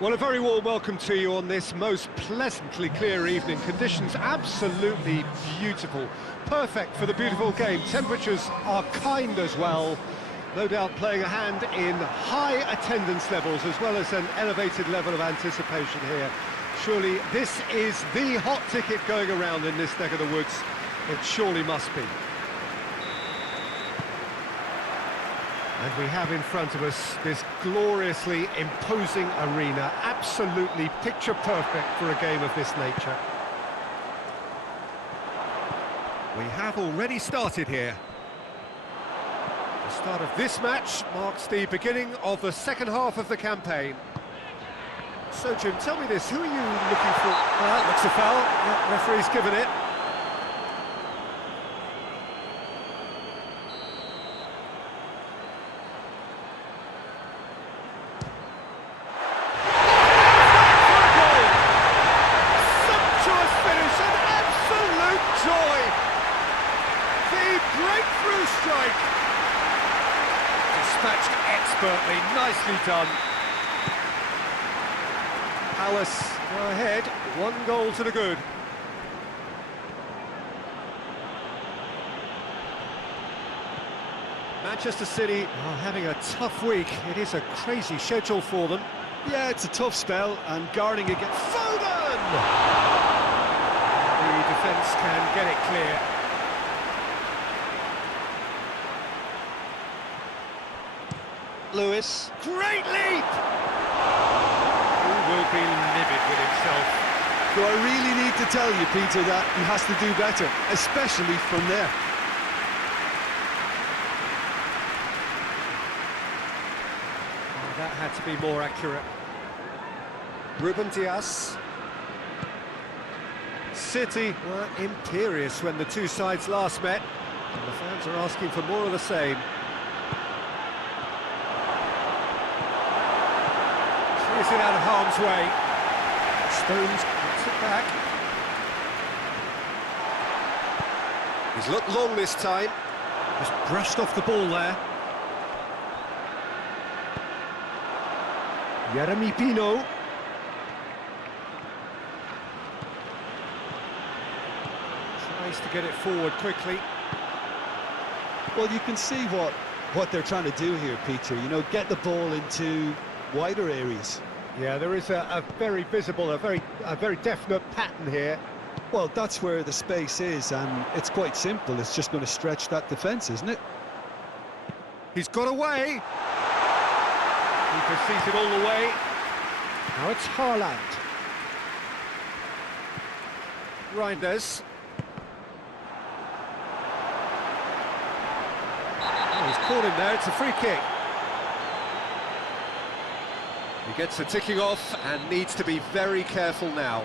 Well, a very warm welcome to you on this most pleasantly clear evening. Conditions absolutely beautiful. Perfect for the beautiful game. Temperatures are kind as well. No doubt playing a hand in high attendance levels as well as an elevated level of anticipation here. Surely this is the hot ticket going around in this neck of the woods. It surely must be. And we have in front of us this gloriously imposing arena, absolutely picture perfect for a game of this nature. We have already started here. The start of this match marks the beginning of the second half of the campaign. So, Jim, tell me this, who are you looking for? That looks a foul. Yeah, referee's given it. Breakthrough strike! Dispatched expertly, nicely done. Palace go ahead, 1 goal to the good. Manchester City are having a tough week. It is a crazy schedule for them. Yeah, it's a tough spell, and guarding against Foden! The defence can get it clear. Lewis. Great leap! He will be livid with himself. Do I really need to tell you, Peter, that he has to do better, especially from there? Oh, that had to be more accurate. Ruben Dias. City were imperious when the two sides last met, and the fans are asking for more of the same. Is it out of harm's way? Stones gets it back. He's looked long this time. Just brushed off the ball there. Jeremy Pino. Tries to get it forward quickly. Well, you can see what they're trying to do here, Peter. You know, get the ball into wider areas. Yeah, there is a very visible, a very definite pattern here. Well, that's where the space is, and it's quite simple. It's just going to stretch that defence, isn't it? He's got away. He proceeds it all the way. Now it's Haaland. Reinders. Oh, he's caught him there. It's a free kick. He gets the ticking off and needs to be very careful now.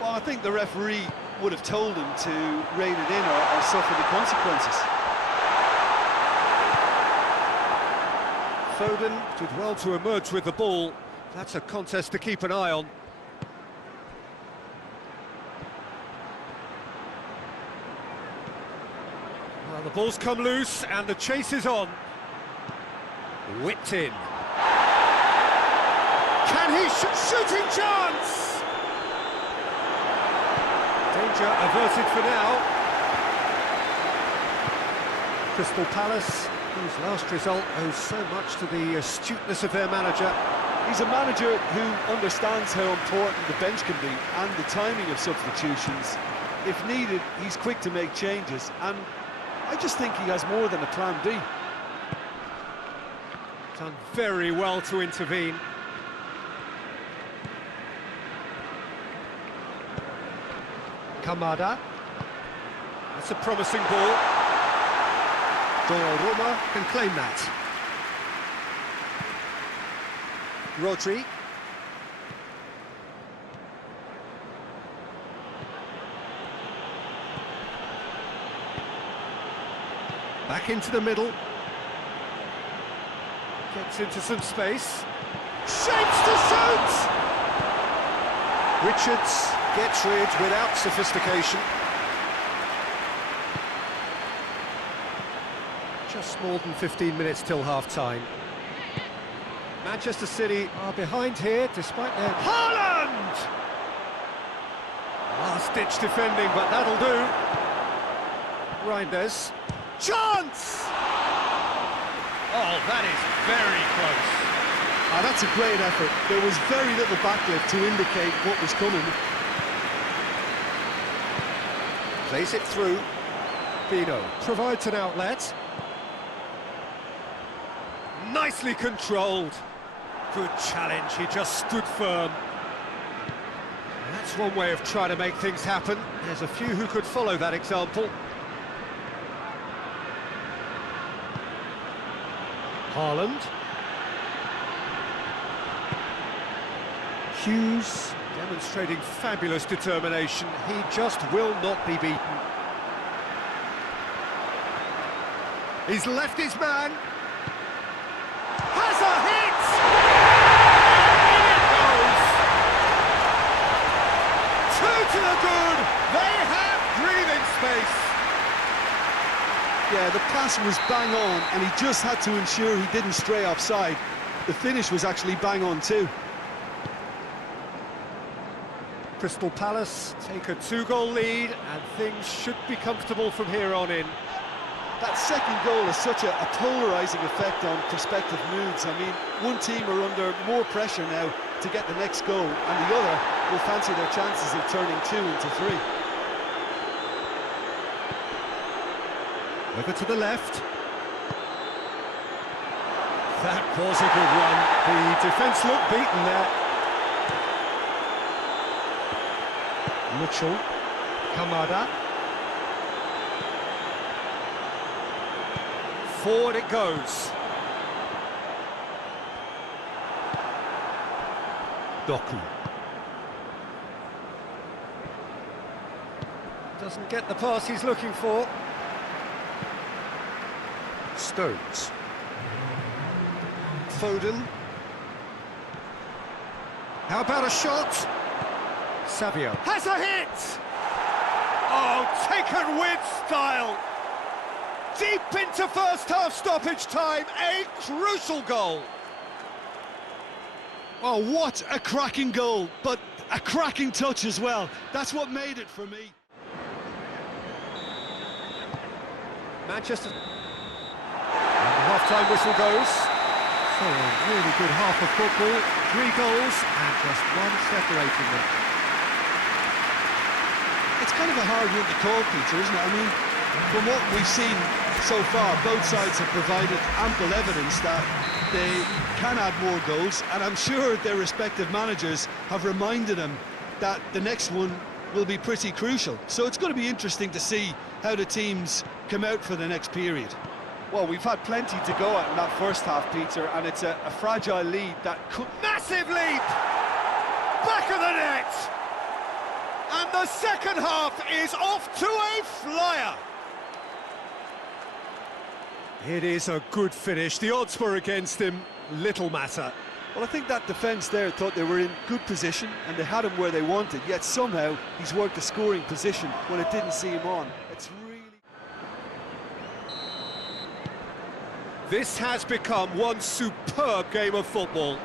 Well, I think the referee would have told him to rein it in or suffer the consequences. Foden did well to emerge with the ball. That's a contest to keep an eye on. Well, the ball's come loose and the chase is on. Whipped in. Can he shooting chance? Danger averted for now. Crystal Palace, whose last result owes so much to the astuteness of their manager. He's a manager who understands how important the bench can be and the timing of substitutions. If needed, he's quick to make changes, and I just think he has more than a plan B. Done very well to intervene. Kamada. That's a promising ball. Donnarumma can claim that. Rodri. Back into the middle. Gets into some space. Shapes to shoot! Richards gets rid without sophistication. Just more than 15 minutes till half-time. Manchester City are behind here, despite their... Haaland! Last-ditch defending, but that'll do. Reinders. Chance! Oh, that is very close. Ah, that's a great effort. There was very little backlift to indicate what was coming. Plays it through. Pino provides an outlet. Nicely controlled. Good challenge, he just stood firm. That's one way of trying to make things happen. There's a few who could follow that example. Haaland. Hughes demonstrating fabulous determination. He just will not be beaten. He's left his man. Has a hit! In it goes! Two to the good! They have breathing space! Yeah, the pass was bang on, and he just had to ensure he didn't stray offside. The finish was actually bang on too. Crystal Palace take a 2-goal lead, and things should be comfortable from here on in. That second goal has such a polarising effect on prospective moods. I mean, one team are under more pressure now to get the next goal, and the other will fancy their chances of turning 2 into 3. Over to the left. That was a good run. The defence looked beaten there. Mitchell. Kamada. Forward it goes. Doku. Doesn't get the pass he's looking for. Stones. Foden. How about a shot? Savio. Has a hit! Oh, taken with style! Deep into first half stoppage time, a crucial goal! Oh, what a cracking goal, but a cracking touch as well. That's what made it for me. Manchester... And the half-time whistle goes. So a really good half of football, 3 goals and just one separating them. It's kind of a hard one to call, Peter, isn't it? I mean, from what we've seen so far, both sides have provided ample evidence that they can add more goals, and I'm sure their respective managers have reminded them that the next one will be pretty crucial. So it's going to be interesting to see how the teams come out for the next period. Well, we've had plenty to go at in that first half, Peter, and it's a fragile lead that could... Massive leap! Back of the net! And the second half is off to a flyer! It is a good finish. The odds were against him. Little matter. Well, I think that defence there thought they were in good position and they had him where they wanted, yet somehow he's worked a scoring position when it didn't see him on. It's really... This has become one superb game of football.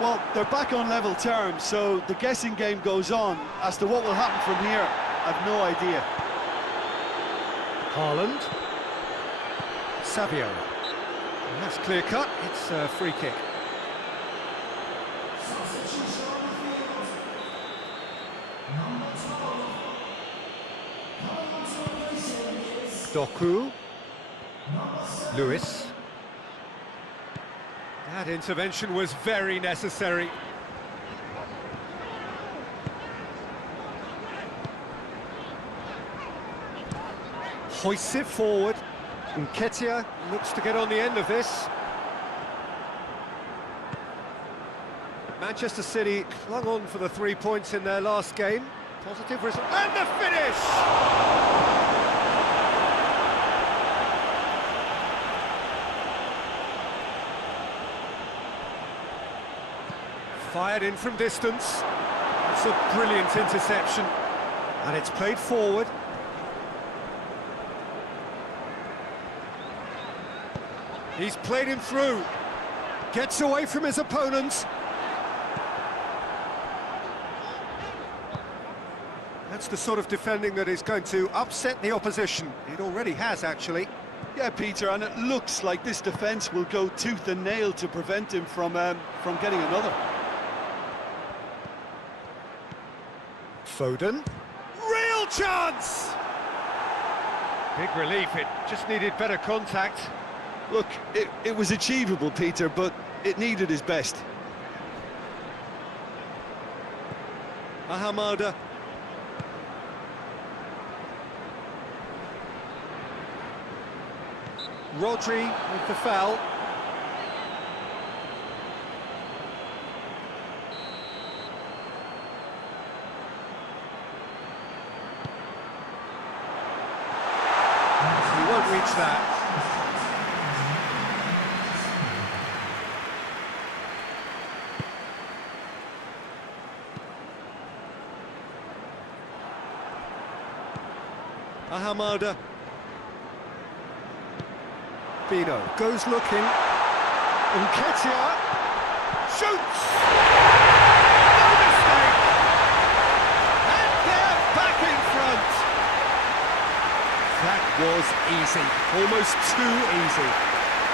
Well, they're back on level terms, so the guessing game goes on. As to what will happen from here, I've no idea. Haaland. Savio. And that's clear cut, it's a free kick. Doku. Lewis. That intervention was very necessary. Hoists it forward. Nketiah looks to get on the end of this. Manchester City clung on for the 3 points in their last game. Positive result. And the finish! Fired in from distance. It's a brilliant interception. And it's played forward. He's played him through. Gets away from his opponents. That's the sort of defending that is going to upset the opposition. It already has, actually. Yeah, Peter, and it looks like this defence will go tooth and nail to prevent him from getting another. Foden. Real chance! Big relief, it just needed better contact. Look, it was achievable, Peter, but it needed his best. Ahamada. Rodri with the foul. He won't reach that. Ahamada. Bino goes looking. Nketiah shoots! No mistake! And they're back in front! That was easy, almost too easy.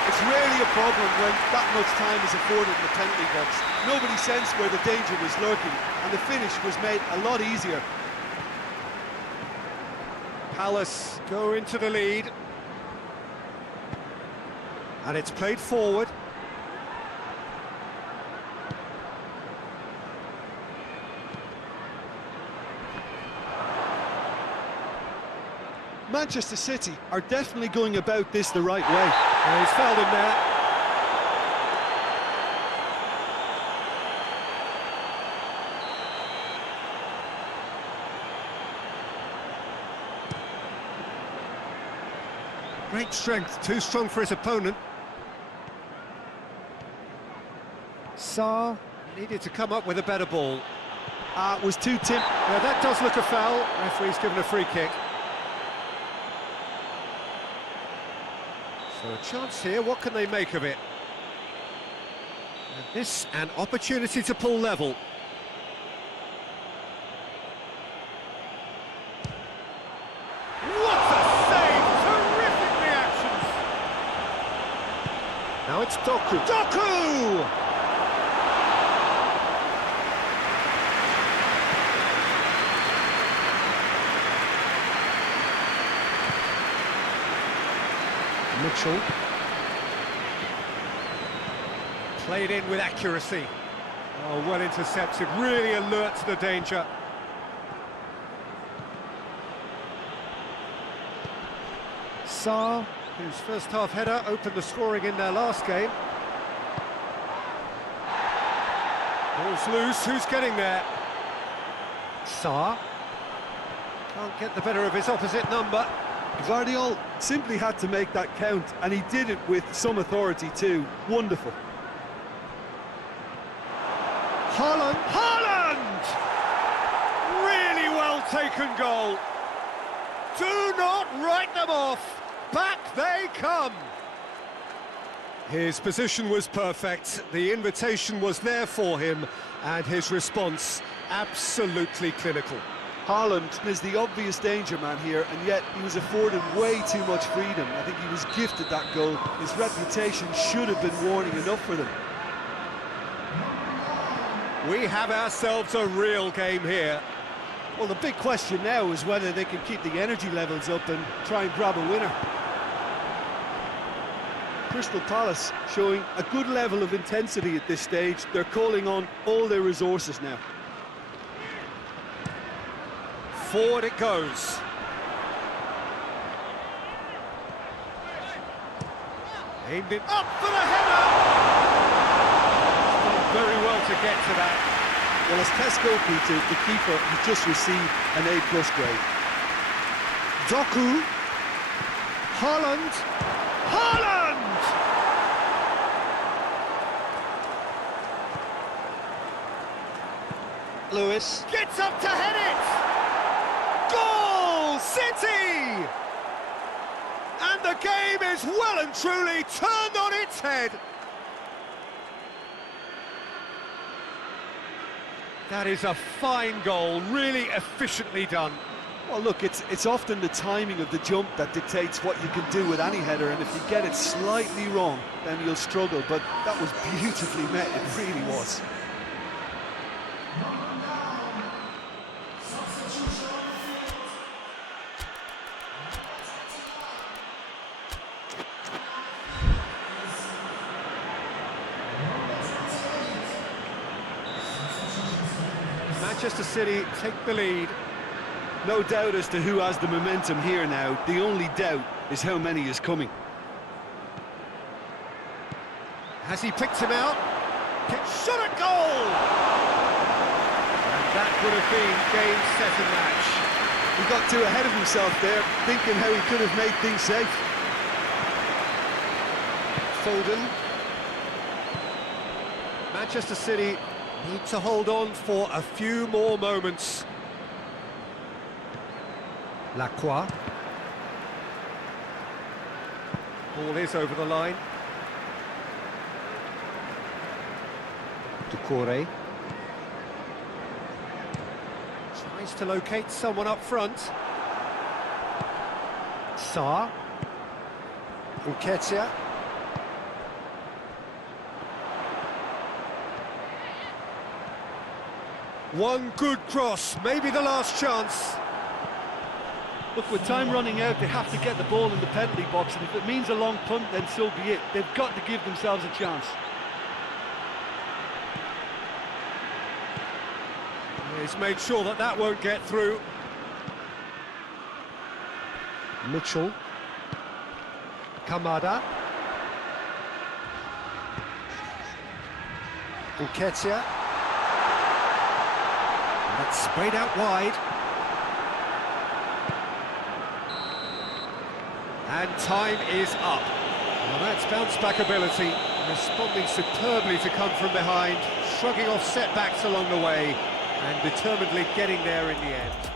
It's rarely a problem when that much time is afforded in the penalty box. Nobody sensed where the danger was lurking, and the finish was made a lot easier. Palace go into the lead. And it's played forward. Manchester City are definitely going about this the right way. And he's fouled him there. Great strength, too strong for his opponent. Sarr needed to come up with a better ball. Was too timid. Now that does look a foul. Referee's given a free kick. So a chance here, what can they make of it? And this, an opportunity to pull level. What a save! Terrific reactions! Now it's Doku. Doku! Mitchell. Played in with accuracy. Oh, well intercepted, really alert to the danger. Sarr, whose first half header opened the scoring in their last game. Ball's loose, who's getting there? Sarr. Can't get the better of his opposite number. Guardiola simply had to make that count, and he did it with some authority too. Wonderful. Haaland! Really well taken goal. Do not write them off. Back they come. His position was perfect. The invitation was there for him, and his response absolutely clinical. Haaland is the obvious danger man here, and yet he was afforded way too much freedom. I think he was gifted that goal. His reputation should have been warning enough for them. We have ourselves a real game here. Well, the big question now is whether they can keep the energy levels up and try and grab a winner. Crystal Palace showing a good level of intensity at this stage. They're calling on all their resources now. Forward it goes. Aimed it up for the header! Done very well to get to that. Well, as Tesco, Peter, the keeper has just received an A+ grade. Doku. Haaland. Haaland! Lewis Gets up to head it! Goal! City! And the game is well and truly turned on its head. That is a fine goal, really efficiently done. Well, look, it's often the timing of the jump that dictates what you can do with any header, and if you get it slightly wrong, then you'll struggle, but that was beautifully met, it really was. Manchester City take the lead. No doubt as to who has the momentum here now. The only doubt is how many is coming. Has he picked him out? Shot at goal! And that would have been game, set and match. He got too ahead of himself there, thinking how he could have made things safe. Foden. Manchester City need to hold on for a few more moments. Lacroix. Ball is over the line. Doucouré. Tries to locate someone up front. Sarr. Nketiah. One good cross, maybe the last chance. Look, with time running out, they have to get the ball in the penalty box, and if it means a long punt, then so be it. They've got to give themselves a chance. He's made sure that that won't get through. Mitchell. Kamada. Nketiah. That's sprayed out wide. And time is up. Well, that's bounce-back ability, responding superbly to come from behind, shrugging off setbacks along the way, and determinedly getting there in the end.